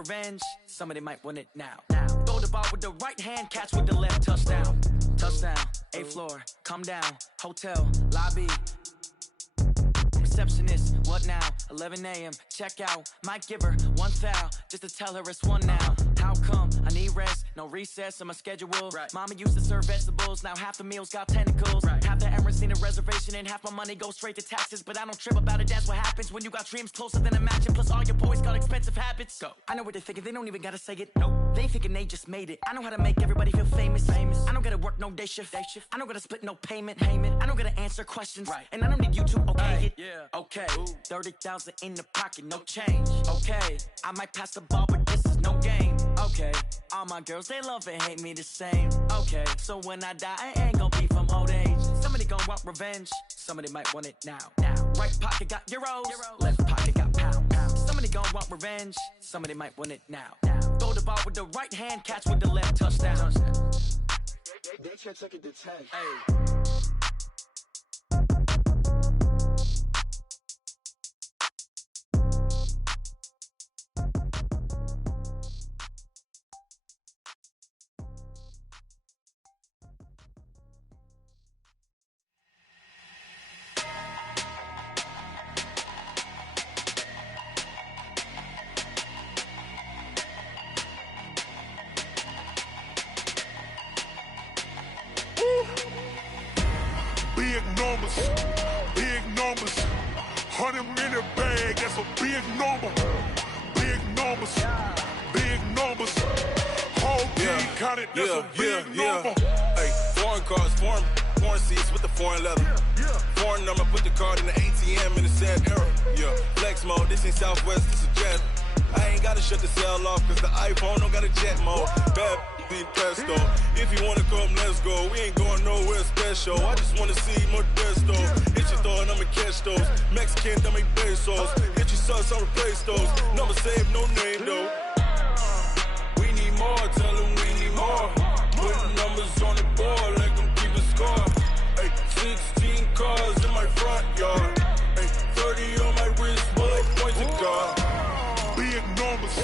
revenge, somebody might want it now. Throw the ball with the right hand, catch with the left, touchdown. Touchdown, 8th floor, come down, hotel, lobby. Receptionist, what now? 11 a.m. check out. Might give her one foul just to tell her it's one now. How come? I need rest, no recess in my schedule. Right. Mama used to serve vegetables, now half the meals got tentacles. Right. Half the Emirates need a reservation and half my money goes straight to taxes. But I don't trip about it, that's what happens when you got dreams closer than a match. And plus all your boys got expensive habits. Go. I know what they're thinking, they don't even gotta say it. Nope. They thinking they just made it. I know how to make everybody feel famous. I don't gotta work no day shift. I don't gotta split no payment. I don't gotta answer questions. Right. And I don't need you to okay it. Yeah. Okay, 30,000 in the pocket, no change. Okay, I might pass the ball, but this is no game. Okay, all my girls, they love and hate me the same. Okay, so when I die, I ain't gonna be from old age. Somebody gon' want revenge, somebody might want it now. Right pocket got euros, left pocket got pounds. Somebody gon' want revenge, somebody might want it now. Throw the ball with the right hand, catch with the left, touchdown. They can't take it to 10. Hey. Big numbers, 100 in the bag, that's a big number. Big numbers, whole team counted, that's a big number. Hey, foreign cars, foreign seats with the foreign leather. Foreign number, put the card in the ATM in the sad era. Yeah, flex mode, this ain't Southwest, this is jet. I ain't gotta shut the cell off, cause the iPhone don't got a jet mode. Bad be pesto. If you wanna come, let's go. We ain't going nowhere special. I just wanna see Modesto. Hit your thought, I'ma catch those. Mexican, dummy pesos. Hit your sons, I'll replace those. Number save, no name though. We need more, tell them we need more. Put numbers on the board, let them keep a score. Hey, 16 cars in my front yard. Hey, 30 on my wrist, bullet points to God. Big numbers,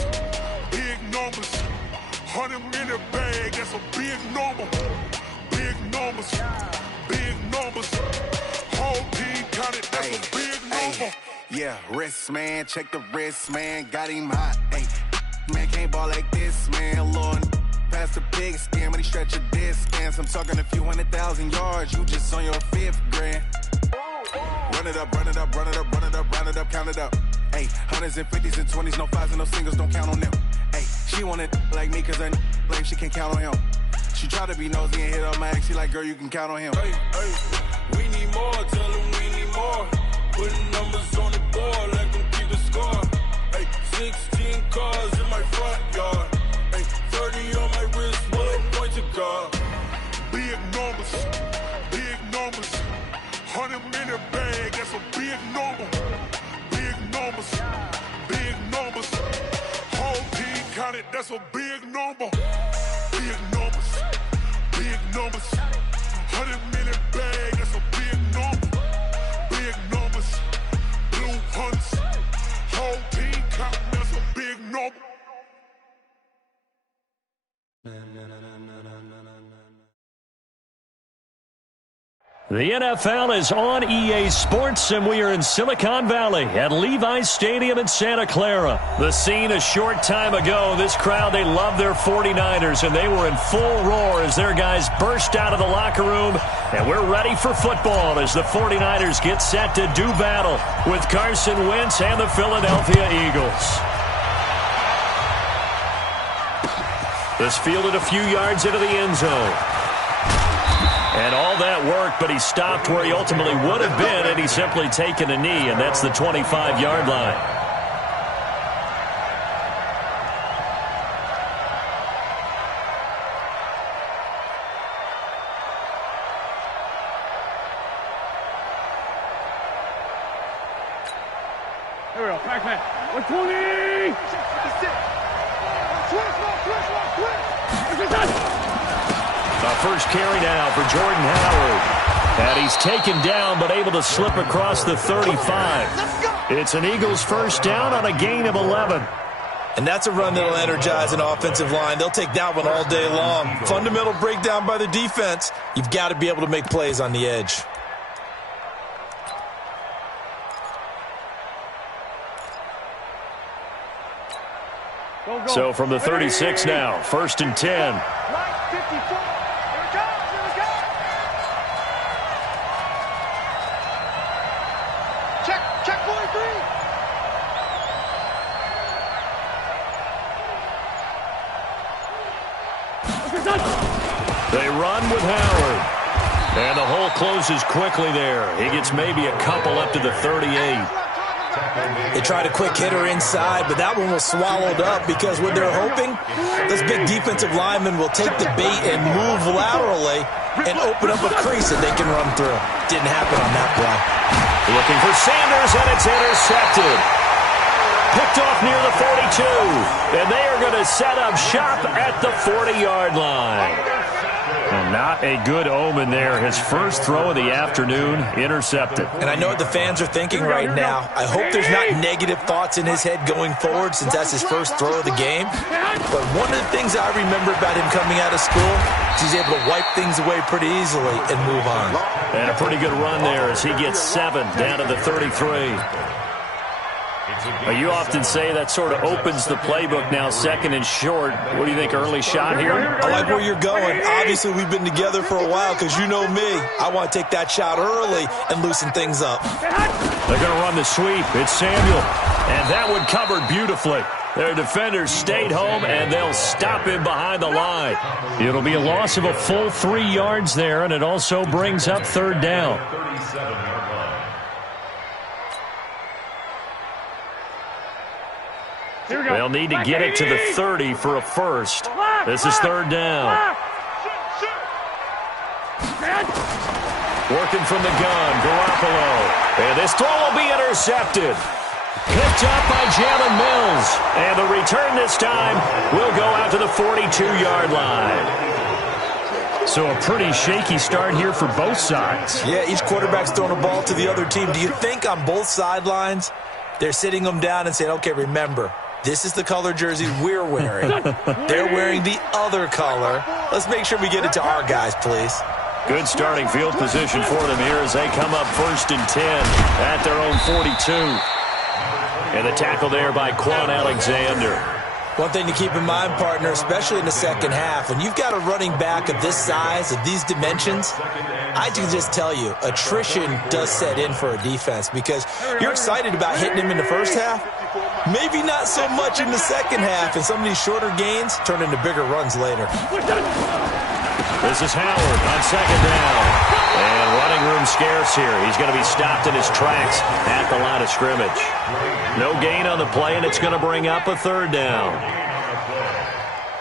100 in the bag, that's a big number. Big numbers, whole team counted, that's a big number. Yeah, wrist man, check the wrist man, got him hot. Hey, man can't ball like this, man. Lord, past the big scan, when he stretch a distance. I'm talking a few 100,000 yards, you just on your 5th grand. Run it up, count it up. Hey, hundreds and 50s and 20s, no 5s and no singles, don't count on them. Hey, she want it like me, cause her like she can count on him. She try to be nosy and hit up my ex, she like, girl, you can count on him. Hey, we need more, tell them we need more. Putting numbers on the board, let them keep the score. Hey, 16 cars in my front yard. Hey, 30 on my wrist, bullet point to God. Big numbers, 100 in the bag, that's a big number. Big numbers, whole team counted, that's a big number. Big numbers, 100 in the bag, that's a big number. Big numbers, blue hunts, whole team counted, that's a big number. The NFL is on EA Sports, and we are in Silicon Valley at Levi's Stadium in Santa Clara. The scene a short time ago, this crowd, they love their 49ers, and they were in full roar as their guys burst out of the locker room. And we're ready for football as the 49ers get set to do battle with Carson Wentz and the Philadelphia Eagles. This fielded a few yards into the end zone. And all that worked, but he stopped where he ultimately would have been had he simply taken a knee, and that's the 25-yard line. Here we go, back. 120! A first carry now for Jordan Howard. And he's taken down, but able to slip across the 35. It's an Eagles first down on a gain of 11. And that's a run that'll energize an offensive line. They'll take that one all day long. Fundamental breakdown by the defense. You've got to be able to make plays on the edge. So from the 36 now, 1st and 10. Right 54. Here it goes. Here it goes. Check 43. They run with Howard. And the hole closes quickly there. He gets maybe a couple up to the 38. They tried a quick hitter inside, but that one was swallowed up because what they're hoping, this big defensive lineman will take the bait and move laterally and open up a crease that they can run through. Didn't happen on that play. Looking for Sanders, and it's intercepted. Picked off near the 42, and they are going to set up shop at the 40-yard line. Well, not a good omen there. His first throw of the afternoon, intercepted. And I know what the fans are thinking right now. I hope there's not negative thoughts in his head going forward since that's his first throw of the game. But one of the things I remember about him coming out of school is he's able to wipe things away pretty easily and move on. And a pretty good run there as he gets 7 down to the 33. You often say that sort of opens the playbook now, 2nd and short. What do you think, early shot here? I like where you're going. Obviously, we've been together for a while because you know me. I want to take that shot early and loosen things up. They're going to run the sweep. It's Samuel. And that one covered beautifully. Their defenders stayed home, and they'll stop him behind the line. It'll be a loss of a full 3 yards there, and it also brings up 3rd down. They'll need to get it to the 30 for a first. This is 3rd down. Working from the gun, Garoppolo. And this throw will be intercepted. Picked up by Jalen Mills. And the return this time will go out to the 42-yard line. So a pretty shaky start here for both sides. Yeah, each quarterback's throwing a ball to the other team. Do you think on both sidelines they're sitting them down and saying, okay, remember, this is the color jersey we're wearing. They're wearing the other color. Let's make sure we get it to our guys, please. Good starting field position for them here as they come up 1st and 10 at their own 42. And the tackle there by Quan Alexander. One thing to keep in mind, partner, especially in the second half, when you've got a running back of this size, of these dimensions, I can just tell you, attrition does set in for a defense because you're excited about hitting him in the first half. Maybe not so much in the second half, and some of these shorter gains turn into bigger runs later. This is Howard on 2nd down. And running room scarce here. He's going to be stopped in his tracks at the line of scrimmage. No gain on the play, and it's going to bring up a 3rd down.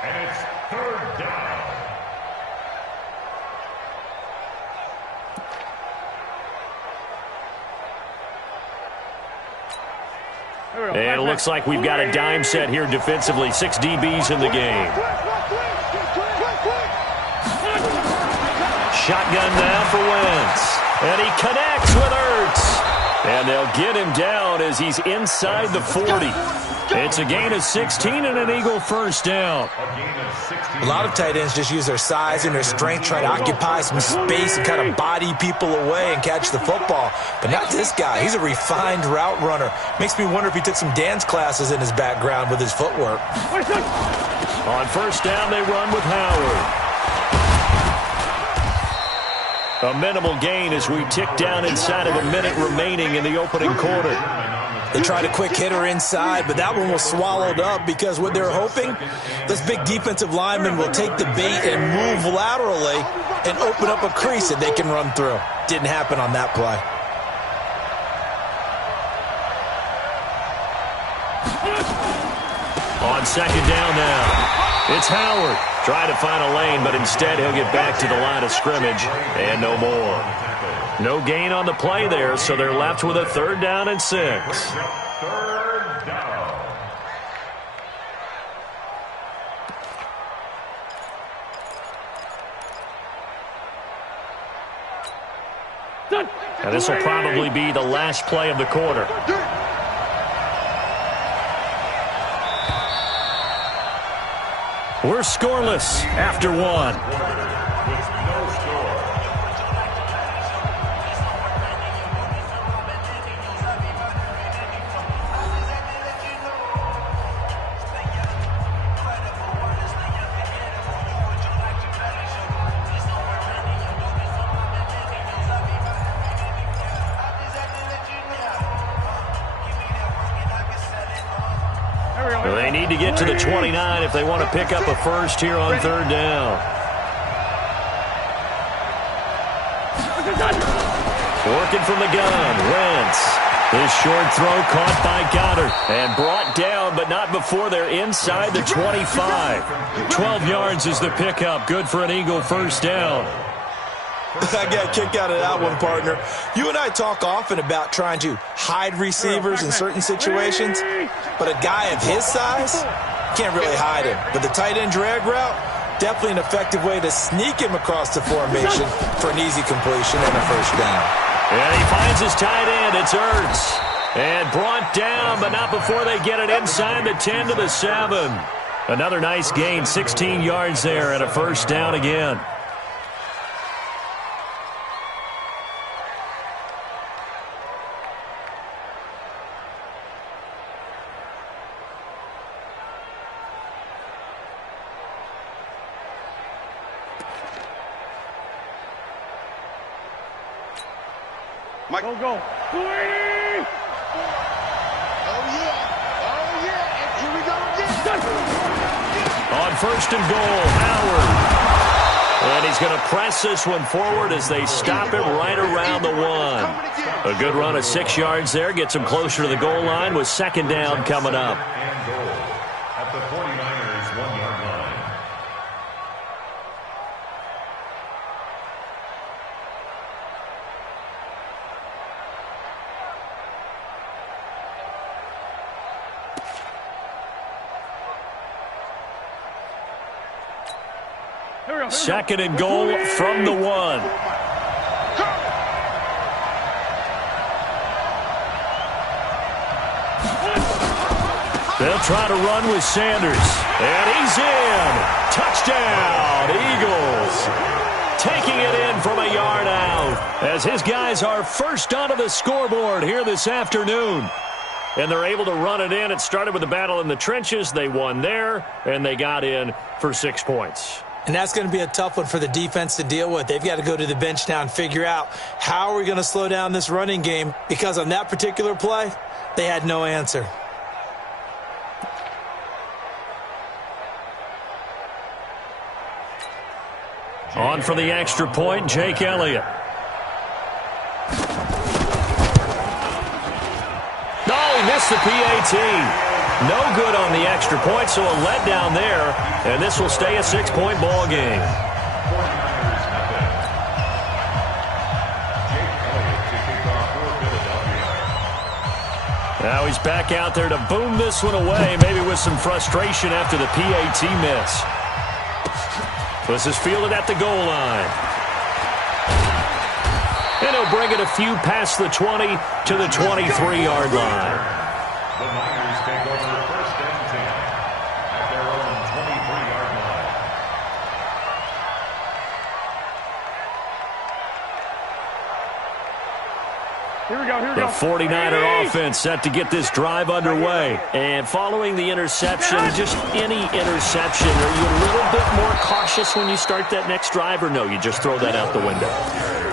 And it's 3rd down. And it looks like we've got a dime set here defensively. 6 DBs in the game. Shotgun now for Wentz. And he connects with Ertz. And they'll get him down as he's inside the 40. It's a gain of 16 and an Eagle first down. A lot of tight ends just use their size and their strength, try to occupy some space and kind of body people away and catch the football. But not this guy. He's a refined route runner. Makes me wonder if he took some dance classes in his background with his footwork. On 1st down, they run with Howard. A minimal gain as we tick down inside of a minute remaining in the opening quarter. They tried a quick hitter inside, but that one was swallowed up because what they're hoping, this big defensive lineman will take the bait and move laterally and open up a crease that they can run through. Didn't happen on that play. On 2nd down now. It's Howard trying to find a lane, but instead he'll get back to the line of scrimmage and no more. No gain on the play there, so they're left with a 3rd down and 6. 3rd down. And this will probably be the last play of the quarter. We're scoreless after one. They need to get to the 29 if they want to pick up a first here on third down. Working from the gun, Wentz. His short throw caught by Goddard and brought down, but not before they're inside the 25. 12 yards is the pickup. Good for an Eagle first down. I got a kick out of that one, partner. You and I talk often about trying to hide receivers in certain situations, but a guy of his size can't really hide him. But the tight end drag route, definitely an effective way to sneak him across the formation for an easy completion and a first down. And he finds his tight end. It's Ertz. And brought down, but not before they get it inside the 10 to the 7. Another nice gain, 16 yards there and a first down again. Go, go. Oh, yeah. And here we go again. On first and goal, Howard. And he's going to press this one forward as they stop him right around the 1. A good run of 6 yards there. Gets him closer to the goal line with second down coming up. And goal at the 49ers 1-yard line. Second and goal from the 1. They'll try to run with Sanders. And he's in. Touchdown, Eagles. Taking it in from a yard out as his guys are first onto the scoreboard here this afternoon. And they're able to run it in. It started with a battle in the trenches. They won there, and they got in for 6 points. And that's going to be a tough one for the defense to deal with. They've got to go to the bench now and figure out how are we going to slow down this running game, because on that particular play, they had no answer. On for the extra point, Jake Elliott. Oh, he missed the PAT. No good on the extra point, so a letdown there, and this will stay a 6-point ball game. Now he's back out there to boom this one away, maybe with some frustration after the PAT miss. This is fielded at the goal line. And he'll bring it a few past the 20 to the 23-yard line. The Niners take over first and 10 at their own 23-yard line. Here we go, here we The go. 49er offense set to get this drive underway. And following the interception, just any interception, are you a little bit more cautious when you start that next drive, or no, you just throw that out the window?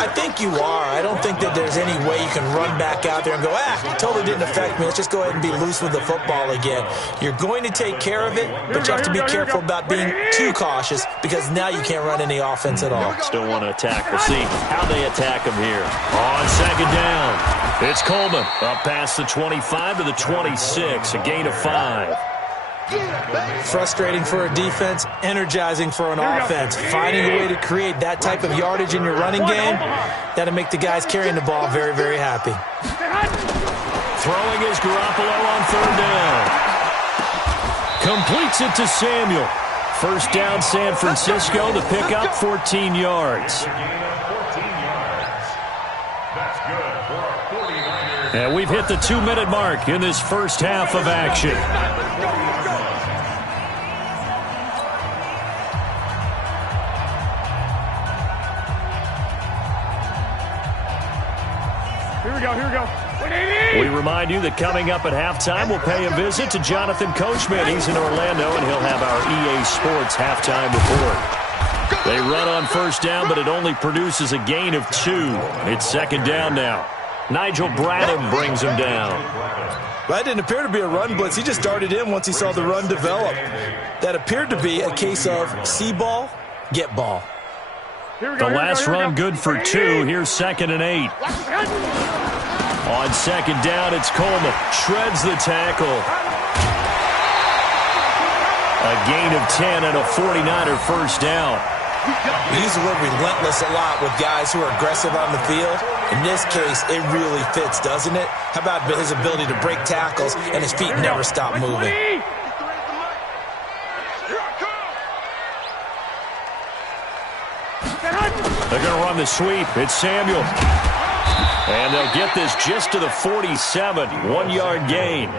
I think you are. I don't think that there's any way you can run back out there and go, it totally didn't affect me. Let's just go ahead and be loose with the football again. You're going to take care of it, but you have to be careful about being too cautious, because now you can't run any offense at all. Still want to attack. We'll see how they attack them here. On second down, it's Coleman up past the 25 to the 26, a gain of 5. Frustrating for a defense, energizing for an offense. Finding a way to create that type of yardage in your running game, that'll make the guys carrying the ball very, very happy. Throwing is Garoppolo on third down. Completes it to Samuel. First down, San Francisco. The pickup, 14 yards. And we've hit the 2-minute mark in this first half of action. Here we go. We remind you that coming up at halftime, we'll pay a visit to Jonathan Coachman. He's in Orlando, and he'll have our EA Sports halftime report. They run on first down, but it only produces a gain of 2. It's second down now. Nigel Bradham brings him down. That didn't appear to be a run blitz. He just darted in once he saw the run develop. That appeared to be a case of see ball, get ball. The last run good for 2. Here's second and 8. On second down, it's Coleman. Shreds the tackle. A gain of 10 and a 49er first down. We use the word relentless a lot with guys who are aggressive on the field. In this case, it really fits, doesn't it? How about his ability to break tackles and his feet never stop moving? They're going to run the sweep. It's Samuel. And they'll get this just to the 47. 1-yard gain.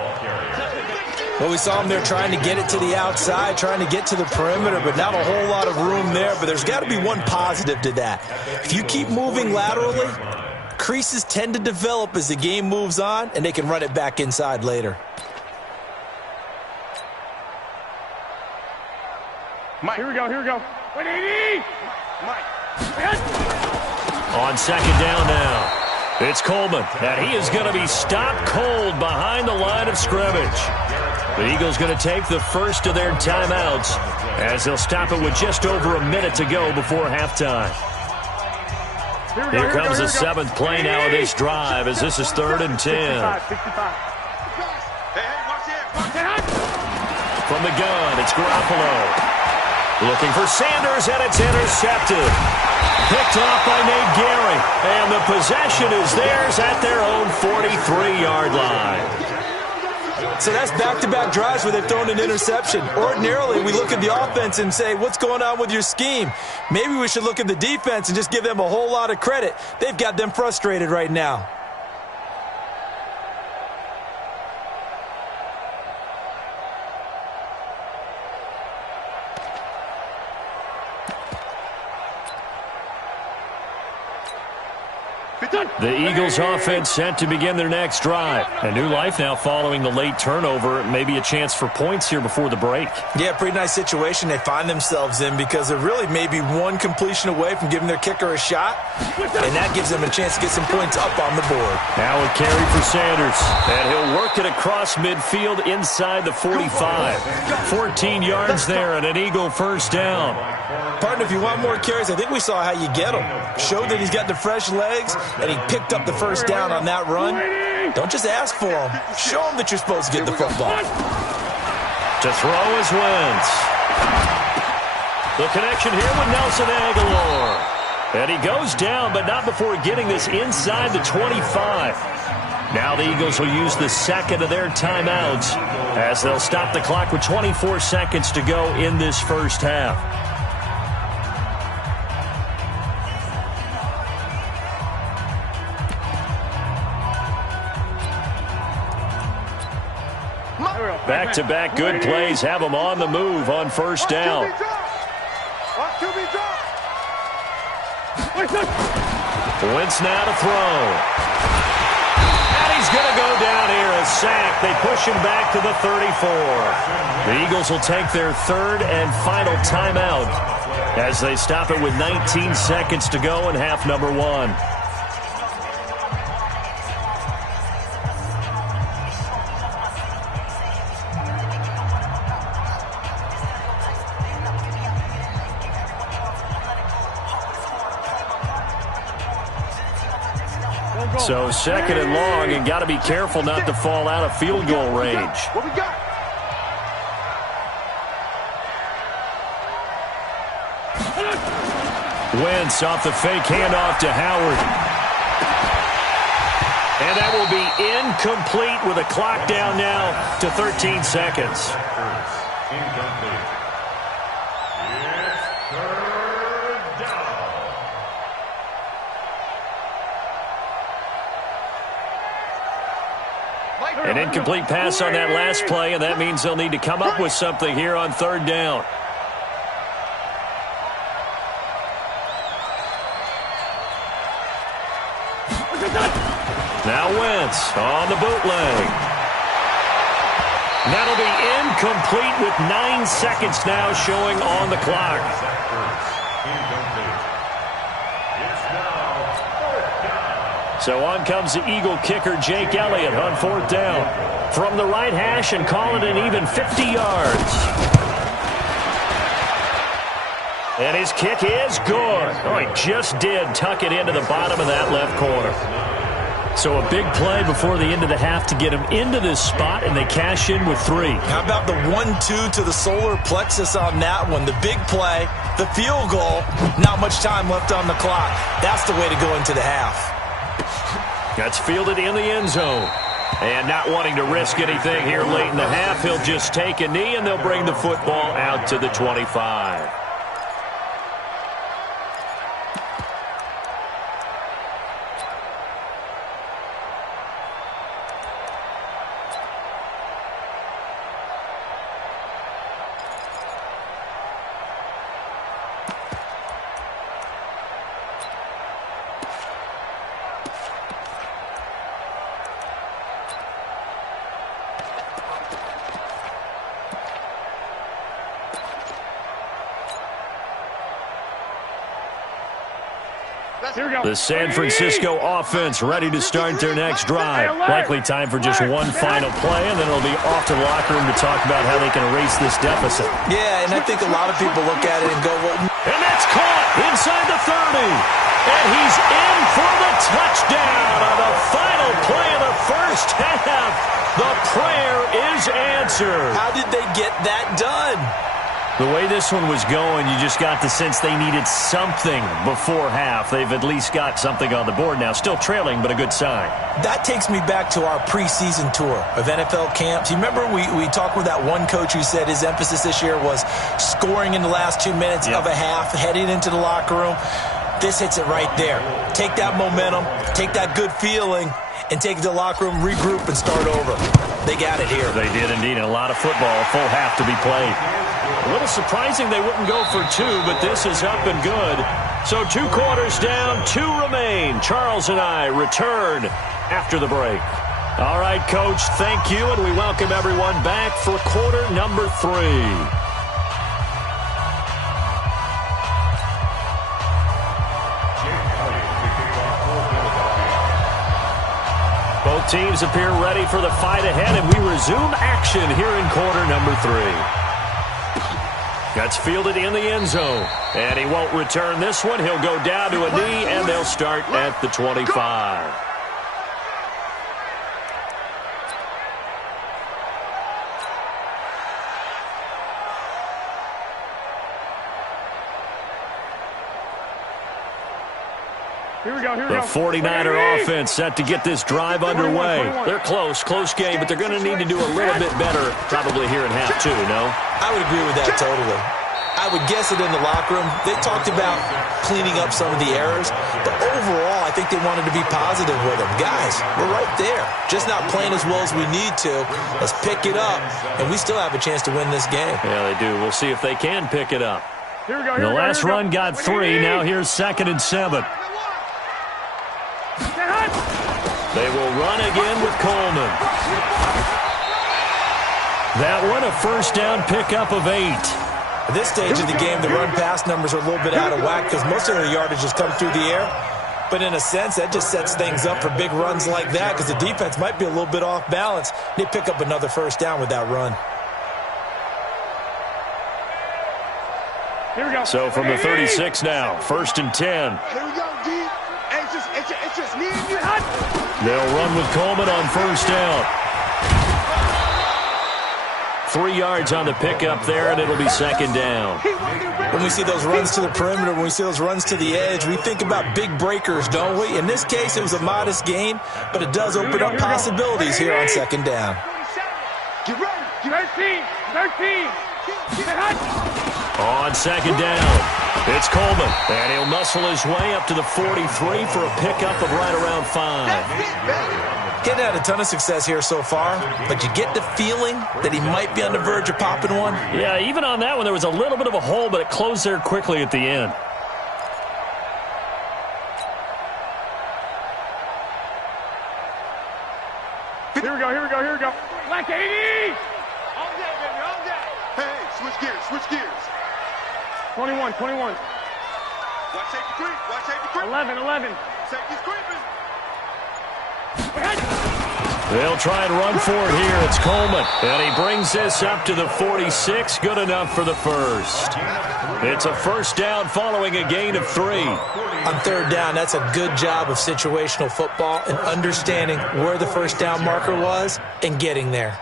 Well, we saw him there trying to get it to the outside, trying to get to the perimeter, but not a whole lot of room there. But there's got to be one positive to that. If you keep moving laterally, creases tend to develop as the game moves on, and they can run it back inside later. Mike. Here we go. 180. Mike. On second down now, it's Coleman, and he is going to be stopped cold behind the line of scrimmage. The Eagles going to take the first of their timeouts as they'll stop it with just over a minute to go before halftime. Here comes the 7th play now of this drive as this is 3rd and 10. 65. From the gun, it's Garoppolo. Looking for Sanders, and it's intercepted. Picked off by Nate Gehring, and the possession is theirs at their own 43-yard line. So that's back-to-back drives where they've thrown an interception. Ordinarily, we look at the offense and say, what's going on with your scheme? Maybe we should look at the defense and just give them a whole lot of credit. They've got them frustrated right now. The Eagles offense set to begin their next drive. A new life now following the late turnover. Maybe a chance for points here before the break. Yeah, pretty nice situation they find themselves in because they're really maybe one completion away from giving their kicker a shot. And that gives them a chance to get some points up on the board. Now a carry for Sanders. And he'll work it across midfield inside the 45. 14 yards there and an Eagle first down. Partner, if you want more carries, I think we saw how you get them. Showed that he's got the fresh legs, and he picked up the first down on that run. Don't just ask for them. Show them that you're supposed to get the football. To throw is Wentz. The connection here with Nelson Aguilar. And he goes down, but not before getting this inside the 25. Now the Eagles will use the second of their timeouts as they'll stop the clock with 24 seconds to go in this first half. Back-to-back good plays have them on the move on first down. Wentz now to throw. And he's going to go down here, a sack. They push him back to the 34. The Eagles will take their third and final timeout as they stop it with 19 seconds to go in half number 1. So second and long, and got to be careful not to fall out of field goal range. What we got? Wentz off the fake handoff to Howard. And that will be incomplete with a clock down now to 13 seconds. Incomplete. It's third down. An incomplete pass on that last play, and that means they'll need to come up with something here on third down. Now Wentz on the bootleg. That'll be incomplete with 9 seconds now showing on the clock. So on comes the Eagle kicker, Jake Elliott, on 4th down. From the right hash and call it an even 50 yards. And his kick is good. Oh, he just did tuck it into the bottom of that left corner. So a big play before the end of the half to get him into this spot, and they cash in with 3. How about the 1-2 to the solar plexus on that one? The big play, the field goal, not much time left on the clock. That's the way to go into the half. That's fielded in the end zone. And not wanting to risk anything here late in the half, he'll just take a knee, and they'll bring the football out to the 25. The San Francisco offense ready to start their next drive. Likely time for just one final play, and then it'll be off to the locker room to talk about how they can erase this deficit. Yeah, and I think a lot of people look at it and go, well... And that's caught inside the 30. And he's in for the touchdown on the final play of the first half. The prayer is answered. How did they get that done? The way this one was going, you just got the sense they needed something before half. They've at least got something on the board now. Still trailing, but a good sign. That takes me back to our preseason tour of NFL camps. You remember we talked with that one coach who said his emphasis this year was scoring in the last 2 minutes of a half, heading into the locker room. This hits it right there. Take that momentum, take that good feeling, and take it to the locker room, regroup, and start over. They got it here. They did indeed, and a lot of football, a full half to be played. A little surprising they wouldn't go for 2, but this is up and good. So 2 quarters down, 2 remain. Charles and I return after the break. All right, Coach, thank you, and we welcome everyone back for quarter number 3. Both teams appear ready for the fight ahead, and we resume action here in quarter number 3. That's fielded in the end zone. And he won't return this one. He'll go down to a knee, and they'll start at the 25. Here we go. The 49er offense set to get this drive underway. They're close game, but they're going to need to do a little bit better probably here in half 2, no? I would agree with that totally. I would guess it in the locker room. They talked about cleaning up some of the errors, but overall, I think they wanted to be positive with them. Guys, we're right there. Just not playing as well as we need to. Let's pick it up, and we still have a chance to win this game. Yeah, they do. We'll see if they can pick it up. Here we go. The last run got 3. Now here's 2nd and 7. They will run again with Coleman. That one, a first down pickup of 8. At this stage of the game, the run-pass numbers are a little bit out of whack because most of the yardage has come through the air. But in a sense, that just sets things up for big runs like that because the defense might be a little bit off balance. They pick up another first down with that run. Here we go. So from the 36 now, 1st and 10. Here we go, D. It's just me and you. They'll run with Coleman on first down. 3 yards on the pickup there, and it'll be 2nd down. When we see those runs to the perimeter, when we see those runs to the edge, we think about big breakers, don't we? In this case, it was a modest gain, but it does open up possibilities here on 2nd down. Get ready. 13. On 2nd down, it's Coleman, and he'll muscle his way up to the 43 for a pickup of right around 5. Getting had a ton of success here so far, but you get the feeling that he might be on the verge of popping one. Yeah, even on that one, there was a little bit of a hole, but it closed there quickly at the end. Switch gears. Switch gears. 21, 21. Watch safety creep. Watch safety creep. 11, 11. Safety's creeping. They'll try and run for it here. It's Coleman. And he brings this up to the 46. Good enough for the first. It's a first down following a gain of 3. On third down, that's a good job of situational football and understanding where the first down marker was and getting there.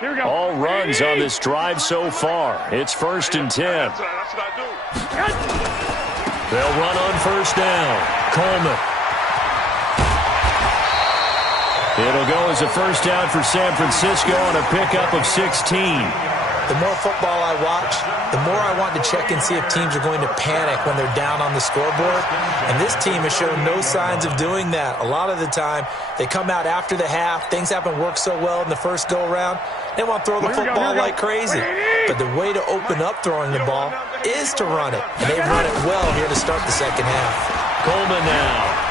Here we go. All runs on this drive so far. It's 1st and 10. That's what I do. They'll run on first down. Coleman. It'll go as a first down for San Francisco on a pickup of 16. The more football I watch, the more I want to check and see if teams are going to panic when they're down on the scoreboard. And this team has shown no signs of doing that. A lot of the time, they come out after the half. Things haven't worked so well in the first go-around. They want to throw the football like crazy. But the way to open up throwing the ball is to run it. And they've run it well here to start the second half. Coleman now.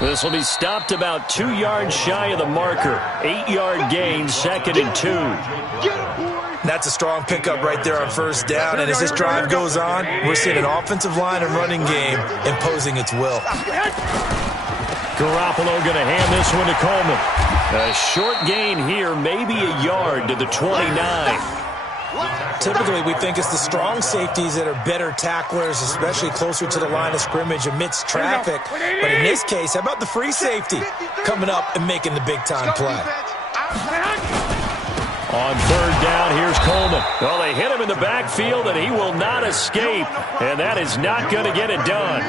This will be stopped about 2 yards shy of the marker. 8-yard gain, 2nd and 2. That's a strong pickup right there on first down. And as this drive goes on, we're seeing an offensive line and running game imposing its will. Garoppolo going to hand this one to Coleman. A short gain here, maybe a yard to the 29. Typically, we think it's the strong safeties that are better tacklers, especially closer to the line of scrimmage amidst traffic. But in this case, how about the free safety coming up and making the big-time play? On third down, here's Coleman. Well, they hit him in the backfield, and he will not escape. And that is not going to get it done.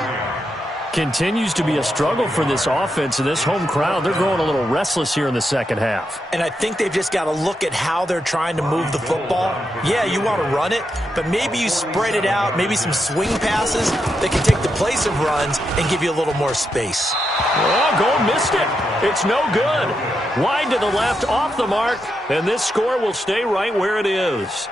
Continues to be a struggle for this offense and this home crowd. They're growing a little restless here in the second half. And I think they've just got to look at how they're trying to move the football. Yeah, you want to run it, but maybe you spread it out, maybe some swing passes that can take the place of runs and give you a little more space. Oh, goal missed it. It's no good. Wide to the left, off the mark, and this score will stay right where it is.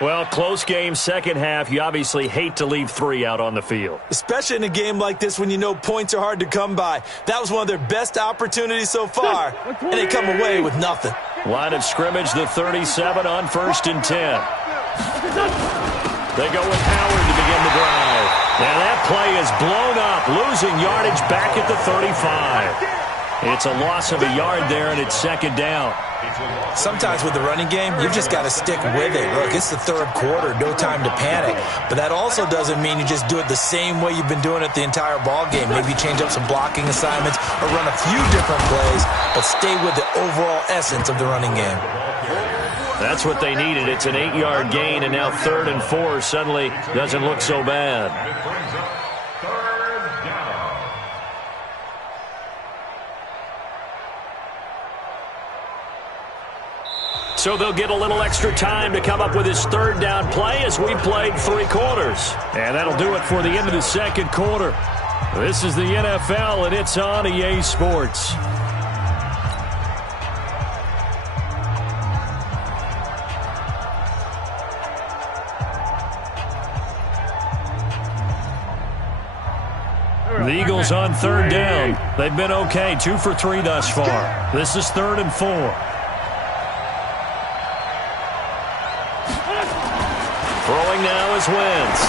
Well, close game, second half. You obviously hate to leave 3 out on the field. Especially in a game like this when you know points are hard to come by. That was one of their best opportunities so far, and they come away with nothing. Line of scrimmage, the 37 on 1st and 10. They go with Howard to begin the drive. And that play is blown up, losing yardage back at the 35. It's a loss of a yard there, and it's 2nd down. Sometimes with the running game, you've just got to stick with it. Look, it's the third quarter, no time to panic. But that also doesn't mean you just do it the same way you've been doing it the entire ball game. Maybe change up some blocking assignments or run a few different plays, but stay with the overall essence of the running game. That's what they needed. It's an 8-yard gain, and now 3rd and 4 suddenly doesn't look so bad. So they'll get a little extra time to come up with his 3rd down play as we played 3 quarters. And that'll do it for the end of the 2nd quarter. This is the NFL, and it's on EA Sports. The Eagles on 3rd down. They've been okay, 2 for 3 thus far. This is 3rd and 4. Throwing now is Wentz.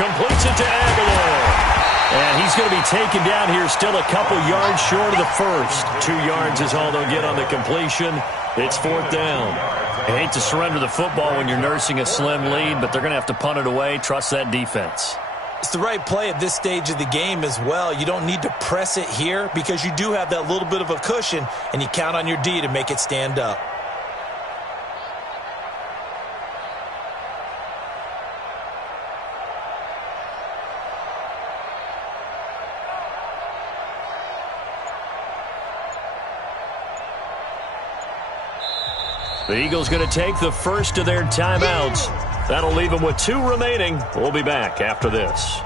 Completes it to Aguilar. And he's going to be taken down here, still a couple yards short of the first. 2 yards is all they'll get on the completion. It's 4th down. I hate to surrender the football when you're nursing a slim lead, but they're going to have to punt it away. Trust that defense. It's the right play at this stage of the game as well. You don't need to press it here because you do have that little bit of a cushion, and you count on your D to make it stand up. The Eagles going to take the first of their timeouts. That'll leave them with 2 remaining. We'll be back after this.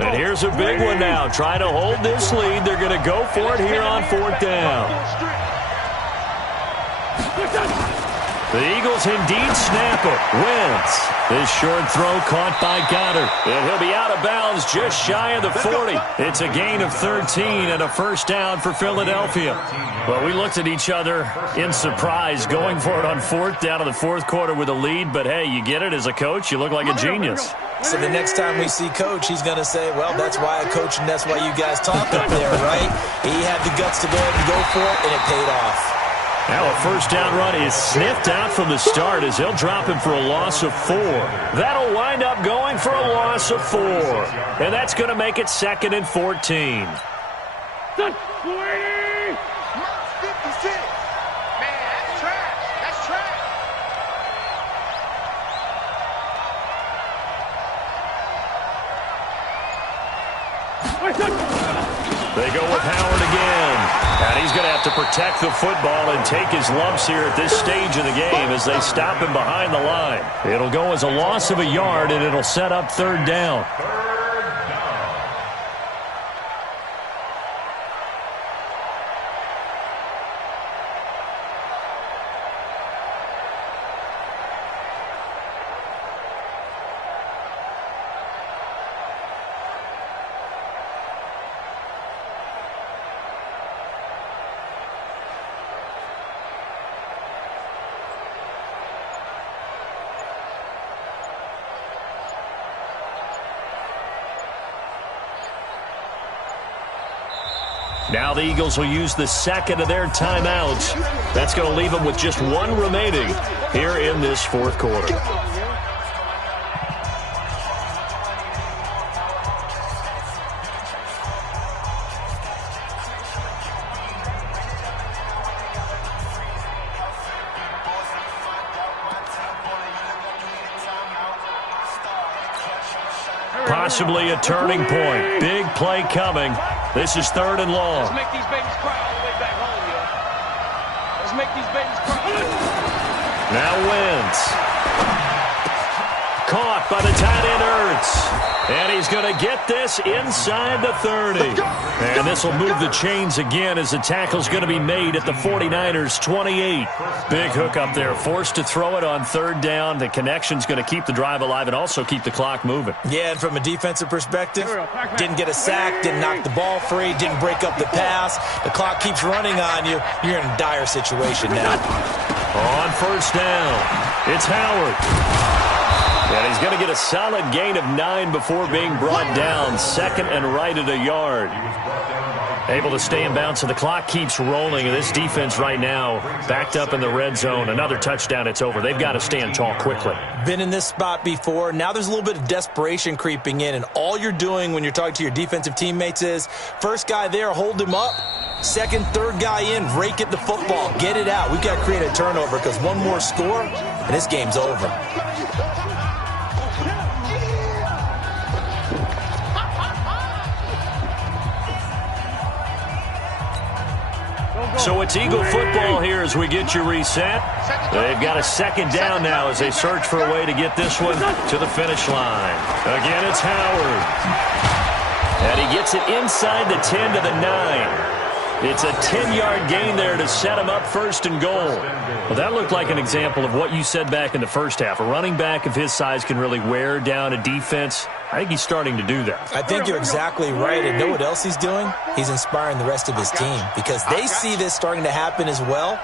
And here's a big one now. Trying to hold this lead. They're going to go for it here on 4th down. The Eagles indeed snap it. Wentz. This short throw caught by Goddard. And he'll be out of bounds just shy of the 40. It's a gain of 13 and a first down for Philadelphia. Well, we looked at each other in surprise going for it on fourth down in the fourth quarter with a lead. But, hey, you get it as a coach. You look like a genius. So the next time we see Coach, he's going to say, well, that's why I coach and that's why you guys talk up there, right? He had the guts to go ahead and go for it, and it paid off. Now a first down run is sniffed out from the start as they'll drop him for a loss of 4. That'll wind up going for a loss of 4. And that's going to make it 2nd and 14. 56. Man, that's trash. That's trash. They go with Howard again. And he's going to have to protect the football and take his lumps here at this stage of the game as they stop him behind the line. It'll go as a loss of a yard, and it'll set up 3rd down. Now the Eagles will use the second of their timeouts. That's going to leave them with just 1 remaining here in this fourth quarter. Possibly a turning point. Big play coming. This is 3rd and long. Let's make these babies cry all the way back home, yo. Let's make these babies cry. Now Wentz. Caught by the tight end Ertz. And he's going to get this inside the 30. And this will move the chains again as the tackle's going to be made at the 49ers' 28. Big hook up there. Forced to throw it on 3rd down. The connection's going to keep the drive alive and also keep the clock moving. Yeah, and from a defensive perspective, didn't get a sack, didn't knock the ball free, didn't break up the pass. The clock keeps running on you. You're in a dire situation now. On 1st down, it's Howard. And he's going to get a solid gain of 9 before being brought down. 2nd and right at a yard. Able to stay in bounds, so the clock keeps rolling. And this defense right now backed up in the red zone. Another touchdown, it's over. They've got to stand tall quickly. Been in this spot before. Now there's a little bit of desperation creeping in. And all you're doing when you're talking to your defensive teammates is, first guy there, hold him up. 2nd, 3rd guy in, rake at the football. Get it out. We've got to create a turnover because one more score, and this game's over. So it's Eagle football here as we get you reset. They've got a 2nd down now as they search for a way to get this one to the finish line. Again, it's Howard. And he gets it inside the 10 to the 9. It's a 10-yard gain there to set him up 1st and goal. Well, that looked like an example of what you said back in the first half. A running back of his size can really wear down a defense. I think he's starting to do that. I think you're exactly right. And know what else he's doing? He's inspiring the rest of his team because they see this starting to happen as well.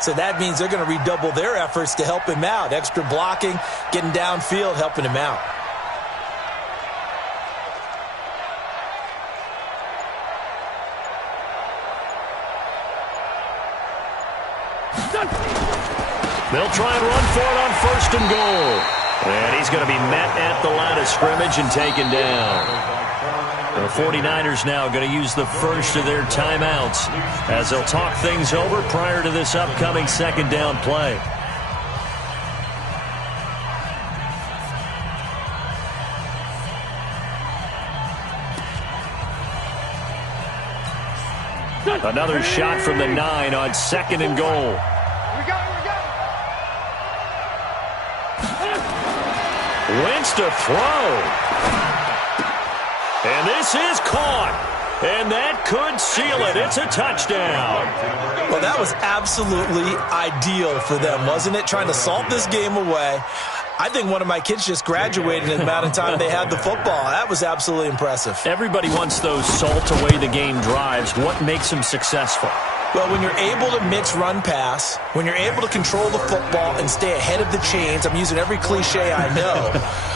So that means they're going to redouble their efforts to help him out. Extra blocking, getting downfield, helping him out. They'll try and run for it on 1st and goal. And he's going to be met at the line of scrimmage and taken down. The 49ers now going to use the first of their timeouts as they'll talk things over prior to this upcoming 2nd down play. Another shot from the 9 on 2nd and goal. Wentz to throw. And this is caught. And that could seal it. It's a touchdown. Well, that was absolutely ideal for them, wasn't it? Trying to salt this game away. I think one of my kids just graduated in the amount of time they had the football. That was absolutely impressive. Everybody wants those salt-away-the-game drives. What makes them successful? Well, when you're able to mix run-pass, when you're able to control the football and stay ahead of the chains, I'm using every cliche I know,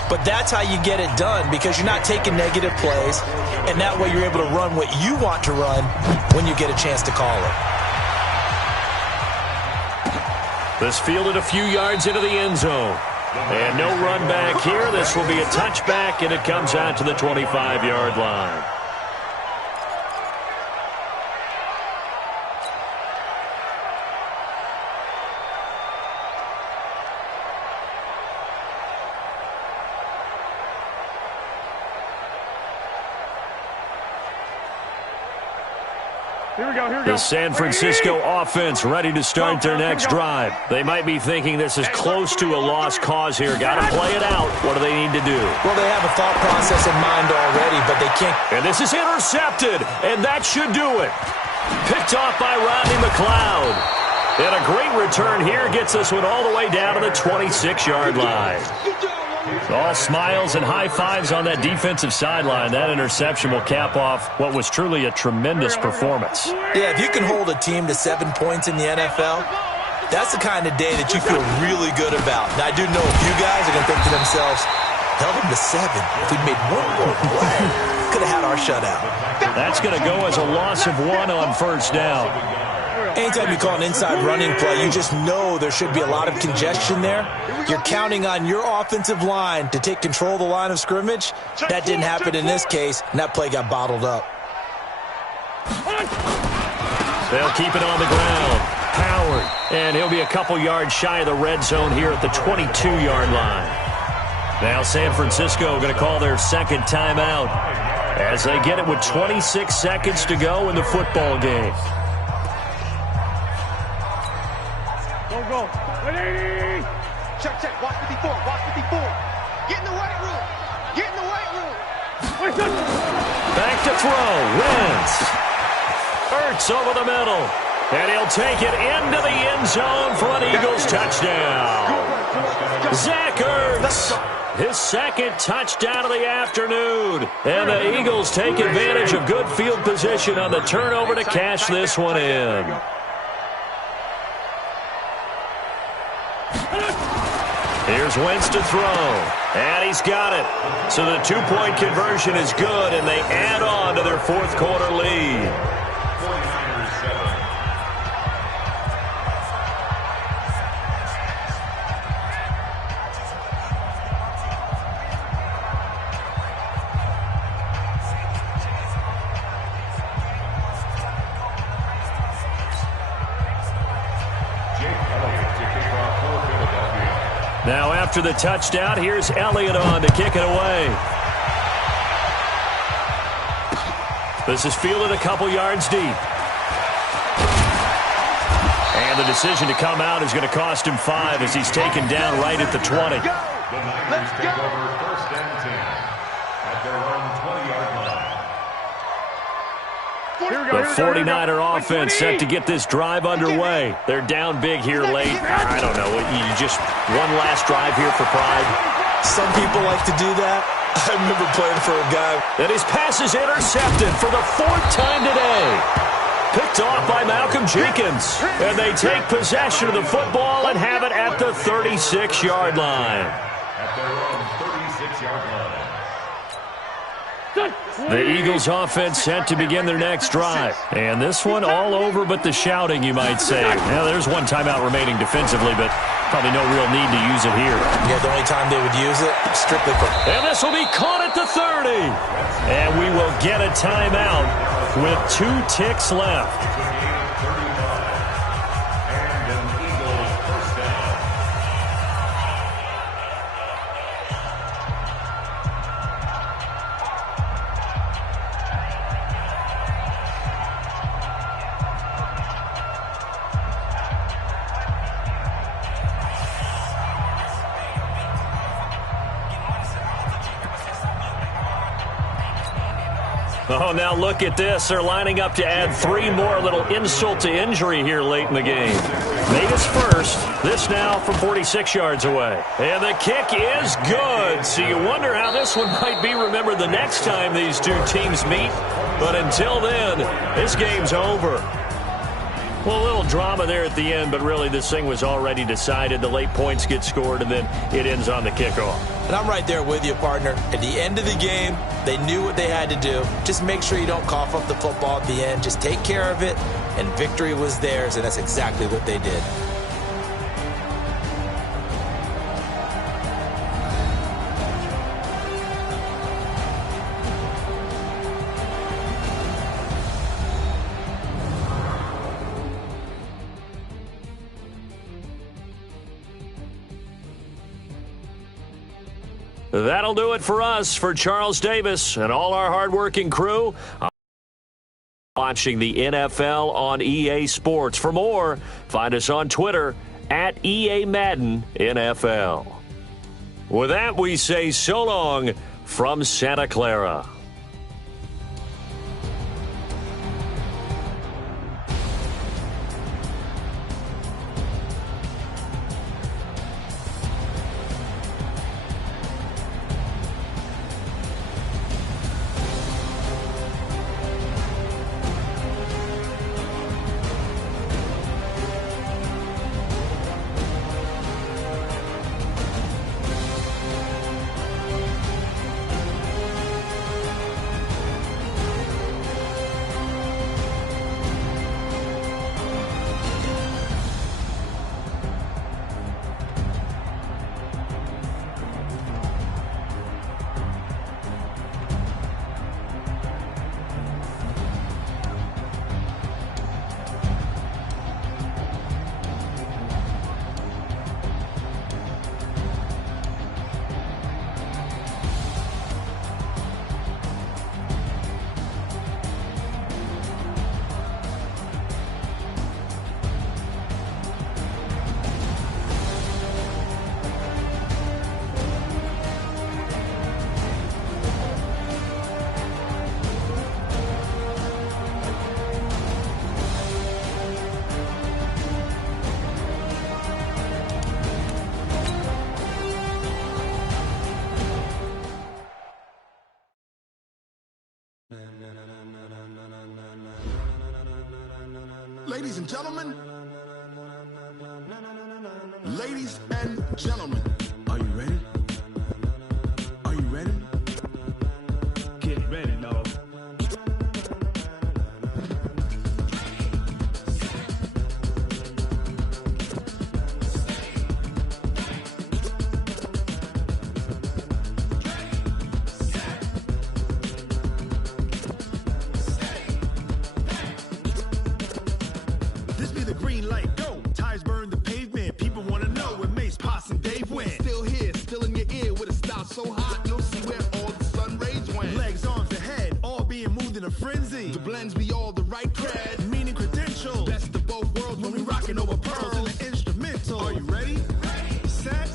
but that's how you get it done because you're not taking negative plays, and that way you're able to run what you want to run when you get a chance to call it. This fielded a few yards into the end zone. And no run back here. This will be a touchback, and it comes out to the 25-yard line. The San Francisco offense ready to start their next drive. They might be thinking this is close to a lost cause here. Got to play it out. What do they need to do? Well, they have a thought process in mind already, but they can't. And this is intercepted, and that should do it. Picked off by Rodney McLeod. And a great return here gets this one all the way down to the 26-yard line. All smiles and high fives on that defensive sideline. That interception will cap off what was truly a tremendous performance. Yeah, if you can hold a team to 7 points in the NFL, that's the kind of day that you feel really good about. Now, I do know a few guys are going to think to themselves, held them to 7. If we'd made one more play, could have had our shutout. That's going to go as a loss of 1 on first down. Anytime you call an inside running play, you just know there should be a lot of congestion there. You're counting on your offensive line to take control of the line of scrimmage. That didn't happen in this case, and that play got bottled up. They'll keep it on the ground. Howard, and he'll be a couple yards shy of the red zone here at the 22-yard line. Now San Francisco going to call their second timeout as they get it with 26 seconds to go in the football game. Go. Ready? Check. Watch 54. Get in the weight room. Back to throw. Wentz. Ertz over the middle. And he'll take it into the end zone for an Eagles touchdown. Zach Ertz. His second touchdown of the afternoon. And the Eagles take advantage of good field position on the turnover to cash this one in. Here's Wentz to throw, and he's got it. So the two-point conversion is good, and they add on to their fourth quarter lead. Now after the touchdown, here's Elliott on to kick it away. This is fielded a couple yards deep. And the decision to come out is going to cost him 5 as he's taken down right at the 20. The Niners take over 1st and 10 at their own 20-yard line. The 49er offense set to get this drive underway. They're down big here late. I don't know. You just one last drive here for pride. Some people like to do that. I remember playing for a guy. And his pass is intercepted for the 4th time today. Picked off by Malcolm Jenkins. And they take possession of the football and have it at the 36-yard line. At their own 36-yard line. The Eagles offense set to begin their next drive. And this one all over but the shouting, you might say. Now, there's one timeout remaining defensively, but probably no real need to use it here. Yeah, the only time they would use it, strictly for... And this will be caught at the 30. And we will get a timeout with 2 ticks left. Oh, now look at this. They're lining up to add 3 more, little insult to injury here late in the game. Vegas first. This now from 46 yards away. And the kick is good. So you wonder how this one might be remembered the next time these two teams meet. But until then, this game's over. Well, a little drama there at the end, but really this thing was already decided. The late points get scored, and then it ends on the kickoff. And I'm right there with you, partner. At the end of the game, they knew what they had to do. Just make sure you don't cough up the football at the end. Just take care of it, and victory was theirs, and that's exactly what they did. That'll do it for us, for Charles Davis and all our hardworking crew. Watching the NFL on EA Sports. For more, find us on Twitter at EA Madden NFL. With that, we say so long from Santa Clara. Ladies and gentlemen, ladies and gentlemen, are you ready? Are you ready? Get ready, dog. This be the green light, go. Tires burn the pavement. People wanna know where Mace, Potts, and Dave went. Still here, still in your ear with a style so hot, you'll see where all the sun rays went. Legs, arms, and head, all being moved in a frenzy. The blends be all the right cred, meaning credentials. Best of both worlds when we rockin' over pearls in the instrumental. Are you ready? Ready. Set.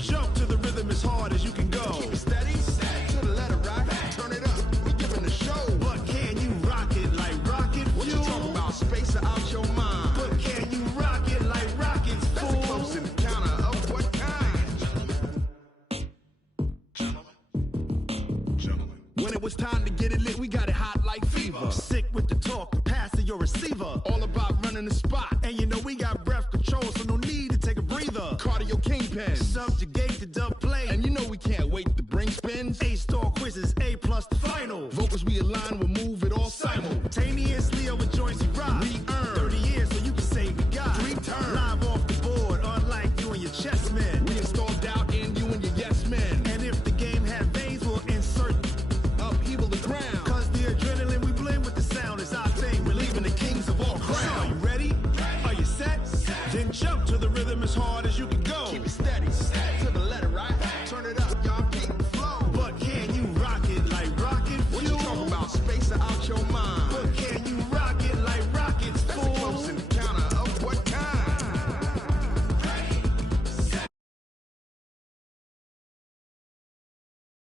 Jump to the rhythm as hard as you can go. Keep it steady. To the letter, right? Turn it up. We giving the show. But can you rock it like rocket fuel? What you talking about? Space out your mind. But can you rock it like rockets, fool? That's a close encounter of what kind? Gentlemen. When it was time to get it lit, we got it hot like fever. Sick with the talk, pass to your receiver. All about running the spot. And you know we got breath control, so no need to take a breather. Cardio kingpin. Subjugate the